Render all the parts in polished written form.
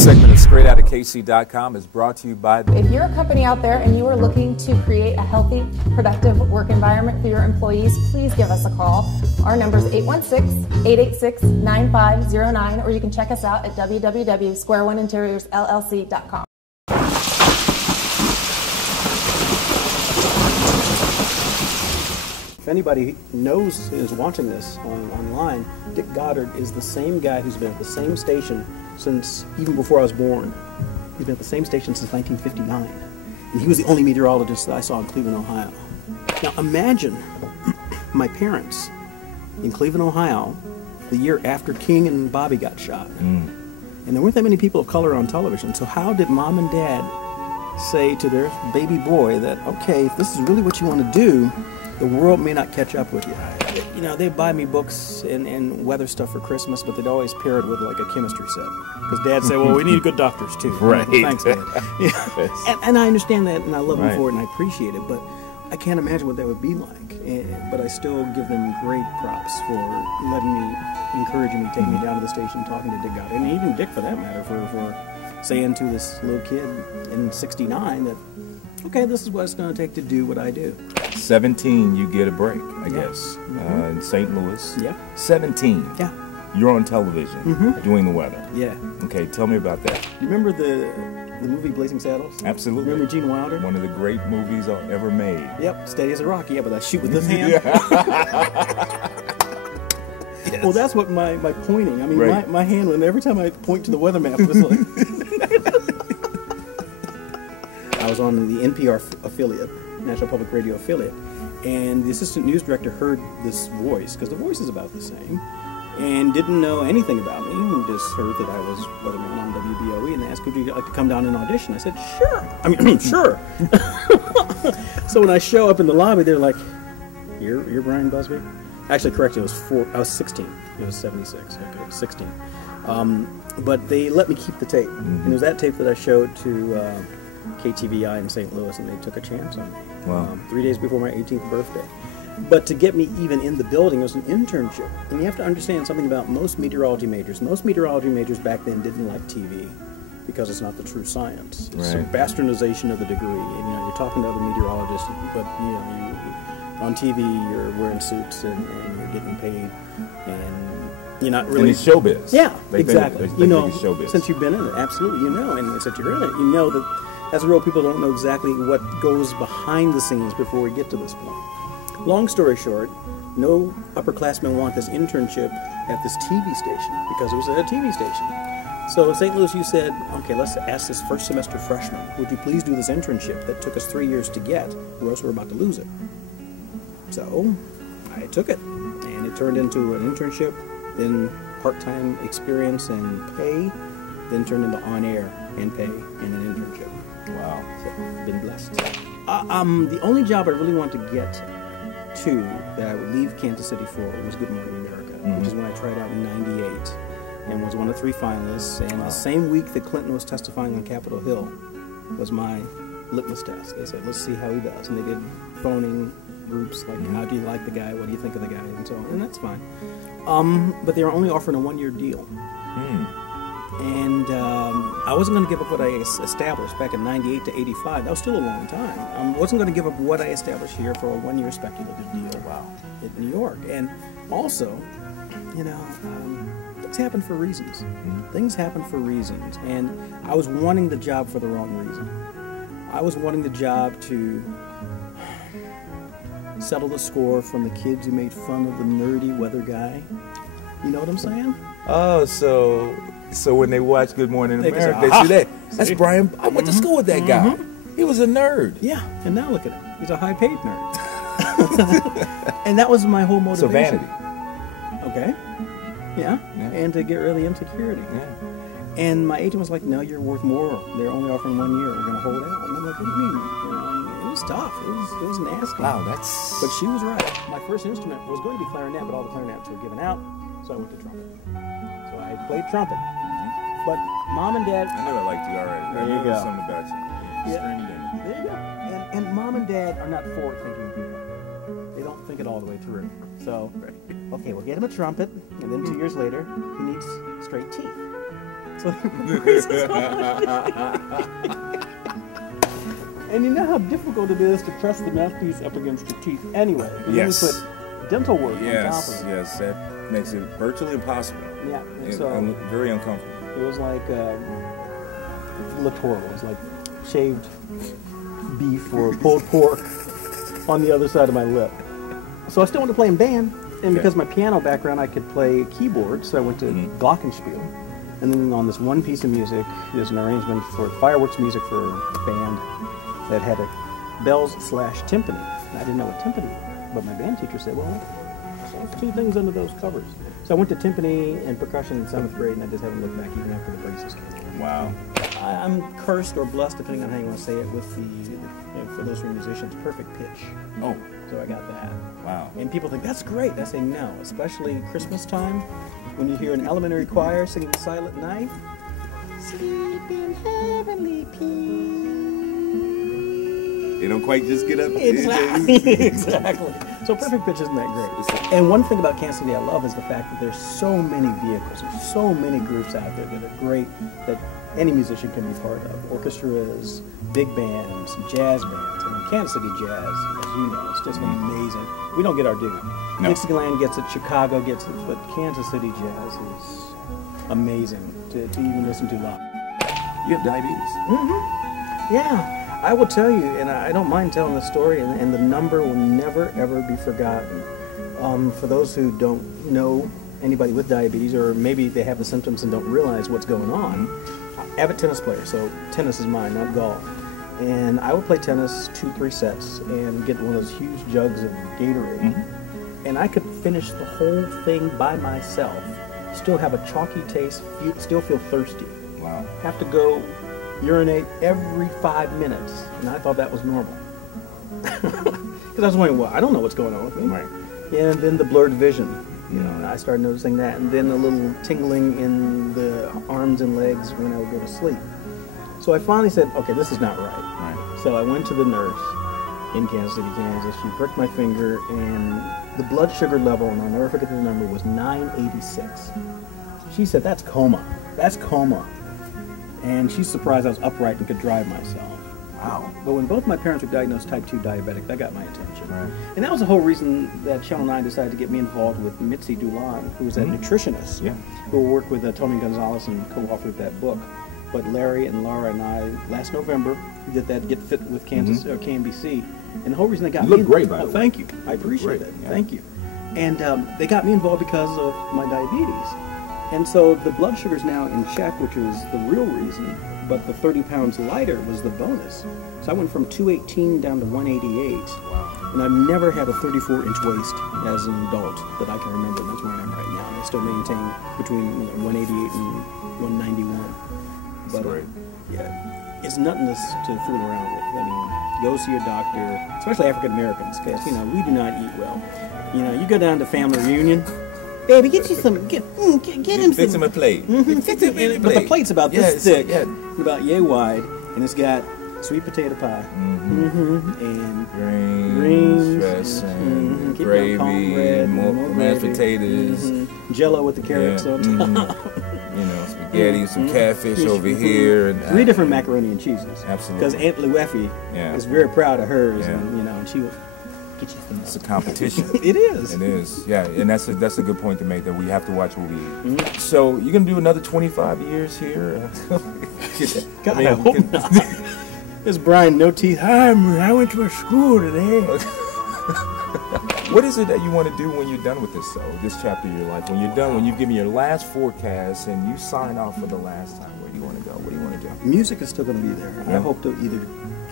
This segment of StraightOutaKC.com is brought to you by... If you're a company out there and you are looking to create a healthy, productive work environment for your employees, please give us a call. Our number is 816-886-9509, or you can check us out at www.square1interiorsllc.com. If anybody knows and is watching this online, Dick Goddard is the same guy who's been at the same station since even before I was born. He's been at the same station since 1959. And he was the only meteorologist that I saw in Cleveland, Ohio. Now imagine my parents in Cleveland, Ohio, the year after King and Bobby got shot. And there weren't that many people of color on television. So how did mom and dad say to their baby boy that, okay, if this is really what you want to do, the world may not catch up with you. You know, they'd buy me books and weather stuff for Christmas, but they'd always pair it with like a chemistry set. Because Dad said, well, we need good doctors too. Right. Thanks, Dad. Yeah. And I understand that, and I love them for it, and I appreciate it, but I can't imagine what that would be like. But I still give them great props for letting me, encouraging me, taking me down to the station, talking to Dick Goddard. And even Dick, for that matter, for saying to this little kid in '69 that, okay, this is what it's going to take to do what I do. 17, you get a break, I guess, in St. Louis. Yeah. 17. Yeah. You're on television doing the weather. Yeah. Okay, tell me about that. You remember the movie Blazing Saddles? Absolutely. Remember Gene Wilder? One of the great movies ever made. Yep, steady as a rock. Yeah, but I shoot with this hand. Yes. Well, that's what my pointing. I mean, my hand, when every time I point to the weather map, it was like... I was on the NPR affiliate, National Public Radio affiliate, and the assistant news director heard this voice, because the voice is about the same, and didn't know anything about me, and just heard that I was weatherman on WBOE, and they asked, would you like to come down and audition? I said, sure. I mean, sure. So when I show up in the lobby, they're like, you're Bryan Busby? Actually, correct, I was 16. It was 76. Okay, 16. But they let me keep the tape. And it was that tape that I showed to KTVI in St. Louis, and they took a chance on me. Wow. 3 days before my 18th birthday. But to get me even in the building, it was an internship. And you have to understand something about most meteorology majors. Most meteorology majors back then didn't like TV because it's not the true science. It's a bastardization of the degree. And, you know, you're talking to other meteorologists, but you know, on TV you're wearing suits and you're getting paid, and you're not really. And it's showbiz. Yeah, exactly. They you know, think it's showbiz. Since you've been in it, absolutely, you know, and since you're in it, you know that as a rule, people don't know exactly what goes behind the scenes before we get to this point. Long story short, no upperclassmen want this internship at this TV station because it was at a TV station. So St. Louis, you said, okay, let's ask this first semester freshman, would you please do this internship that took us 3 years to get, or else we're about to lose it. So I took it, and it turned into an internship, then part-time experience and pay, then turned into on-air and pay and an internship. Wow. So been blessed. The only job I really wanted to get to that I would leave Kansas City for was Good Morning America, which is when I tried out in '98 and was one of 3 finalists. And the same week that Clinton was testifying on Capitol Hill was my litmus test. They said, let's see how he does. And they did phoning groups like, how do you like the guy? What do you think of the guy? And so on. And that's fine. But they were only offering a 1-year deal. And I wasn't going to give up what I established back in '98 to '85. That was still a long time. I wasn't going to give up what I established here for a 1-year speculative deal. Wow. In New York. And also, you know, things happen for reasons. Things happen for reasons. And I was wanting the job for the wrong reason. I was wanting the job to settle the score from the kids who made fun of the nerdy weather guy. You know what I'm saying? Oh, so when they watch Good Morning America, they see that. That's Bryan. I went to school with that guy. He was a nerd. Yeah, and now look at him. He's a high-paid nerd. And that was my whole motivation. So vanity. Okay. Yeah. And to get rid of the insecurity. Yeah. And my agent was like, no, you're worth more. They're only offering 1 year. We're going to hold out. And I'm like, what do you mean? You know, it was tough. It was nasty. Wow, that's... But she was right. My first instrument was going to be clarinet, but all the clarinets were given out. So I went to trumpet. So I played trumpet. But Mom and Dad... I knew I liked you already. There you go. Something about you. There you go. And Mom and Dad are not forward-thinking people. They don't think it all the way through. So, okay, we'll get him a trumpet, and then 2 years later, he needs straight teeth. So and you know how difficult it is to press the mouthpiece up against the teeth anyway. Yes. You put dental work on top of it. Yes, that makes it virtually impossible. Yeah. And So very uncomfortable. it was like, it looked horrible. It was like shaved beef or pulled pork on the other side of my lip. So I still wanted to play in band. And because of my piano background, I could play keyboard, so I went to glockenspiel. And then on this one piece of music, there's an arrangement for fireworks music for a band that had a bells/timpani. And I didn't know what timpani was, but my band teacher said, well, there's two things under those covers. So I went to timpani and percussion in 7th grade, and I just haven't looked back even after the braces came. Wow. I'm cursed or blessed, depending on how you want to say it, with the, for those who are musicians, perfect pitch. Oh. So I got that. Wow. And people think, that's great. I say no, especially Christmas time, when you hear an elementary choir singing Silent Night. Sleep in heavenly peace. They don't quite just get up. Exactly. So perfect pitch isn't that great. And one thing about Kansas City I love is the fact that there's so many vehicles, there's so many groups out there that are great, that any musician can be part of. Orchestras, big bands, jazz bands. I mean, Kansas City jazz, as you know, it's just amazing. We don't get our due. No. Dixieland gets it, Chicago gets it, but Kansas City jazz is amazing to even listen to live. You have diabetes. Yeah. I will tell you, and I don't mind telling the story, and the number will never, ever be forgotten. For those who don't know anybody with diabetes, or maybe they have the symptoms and don't realize what's going on, avid tennis player, so tennis is mine, not golf. And I would play tennis 2-3 sets and get one of those huge jugs of Gatorade. And I could finish the whole thing by myself, still have a chalky taste, still feel thirsty. Wow. Have to go urinate every 5 minutes, and I thought that was normal. Because I was wondering, well, I don't know what's going on with me. Right. And then the blurred vision, you know, and I started noticing that, and then a little tingling in the arms and legs when I would go to sleep. So I finally said, okay, this is not right. So I went to the nurse in Kansas City, Kansas. She pricked my finger, and the blood sugar level, and I'll never forget the number, was 986. She said, that's coma. That's coma. And she's surprised I was upright and could drive myself. Wow. But when both my parents were diagnosed type 2 diabetic, that got my attention. Right. And that was the whole reason that Channel 9 decided to get me involved with Mitzi Doolan, who was that nutritionist, who worked with Tony Gonzalez and co-authored that book. But Larry and Laura and I, last November, did that Get Fit with Kansas or KNBC. And the whole reason they got you me... look great, by the way. Thank you. I appreciate it. Yeah. Thank you. And they got me involved because of my diabetes. And so the blood sugar's now in check, which is the real reason, but the 30 pounds lighter was the bonus. So I went from 218 down to 188. Wow. And I've never had a 34-inch waist as an adult that I can remember. That's where I am right now. And I still maintain between 188 and 191. That's great. Yeah, it's nothing to fool around with. I mean, go see your doctor, especially African Americans, because we do not eat well. You go down to family reunion, baby, get you some, get him some. Fix him a plate. Fix him a plate. But the plate's about this thick, about yay wide, and it's got sweet potato pie, and greens, dressing, gravy, more mashed potatoes, Jello with the carrots on top. Spaghetti, some catfish over here, and 3 different macaroni and cheeses. Absolutely. Because Aunt Loueffie is very proud of hers, and and she will get you some. It's a competition. It is. It is. Yeah, and that's a good point to make, that we have to watch what we eat. So you're gonna do another 25 years here? God, I hope not. There's Brian, no teeth. Hi, I went to a school today. What is it that you want to do when you're done with this chapter of your life? When you're done, when you've given your last forecast and you sign off for the last time, where do you want to go? What do you want to do? Music is still going to be there. I hope to either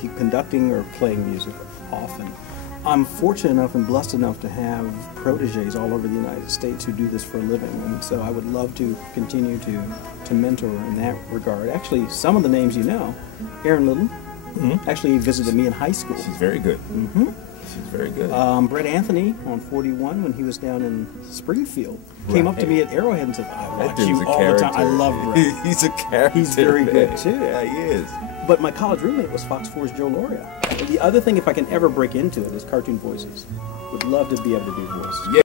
keep conducting or playing music often. I'm fortunate enough and blessed enough to have proteges all over the United States who do this for a living, and so I would love to continue to mentor in that regard. Actually, some of the names you know, Erin Little, actually visited me in high school. She's very good. She's very good. Brett Anthony on 41, when he was down in Springfield, came up to me at Arrowhead and said, I watch you all the time. I love Brett. He's a character. He's very good too. Yeah, he is. But my college roommate was Fox 4's Joe Loria. And the other thing, if I can ever break into it, is cartoon voices. Would love to be able to do voice. Yeah.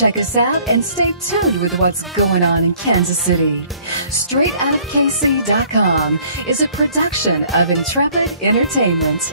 Check us out and stay tuned with what's going on in Kansas City. StraightOutofKC.com is a production of Intrepid Entertainment.